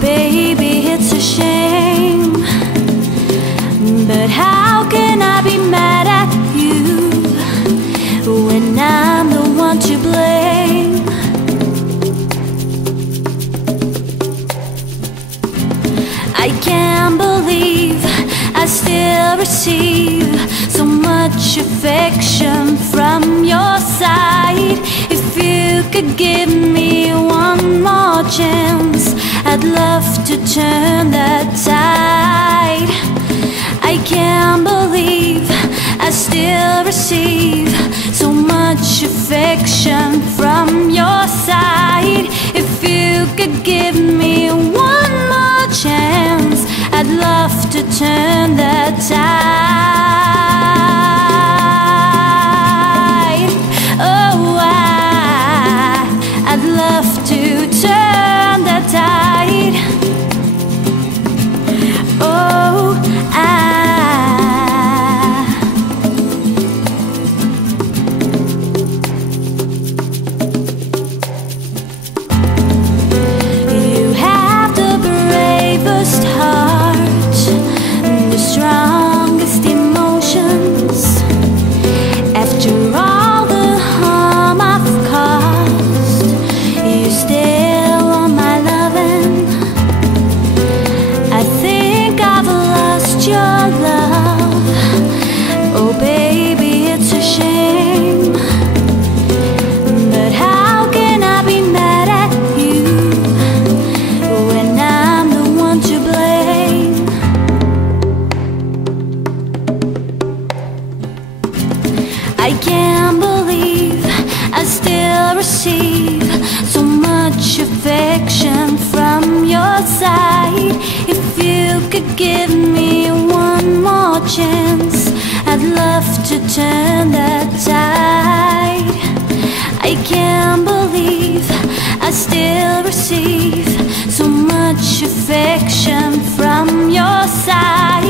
baby, it's a shame, but how can I be mad at you when I'm the one to blame? I can't believe I still receive so much affection from your side. If you could give me one more chance, I'd love to turn that tide. I can't believe I still receive so much affection from your side. If you could give me one more chance, I'd love to turn that tide. Oh, I'd love to turn that tide. Oh, you have the bravest heart, the strongest emotions. After all the harm I've caused, you still want my loving. I think I've lost your love. Oh baby, it's a shame, but how can I be mad at you when I'm the one to blame? I can't believe I still receive so much affection from your side. If you could give me one more chance, I'd love to turn that tide. I can't believe I still receive so much affection from your side.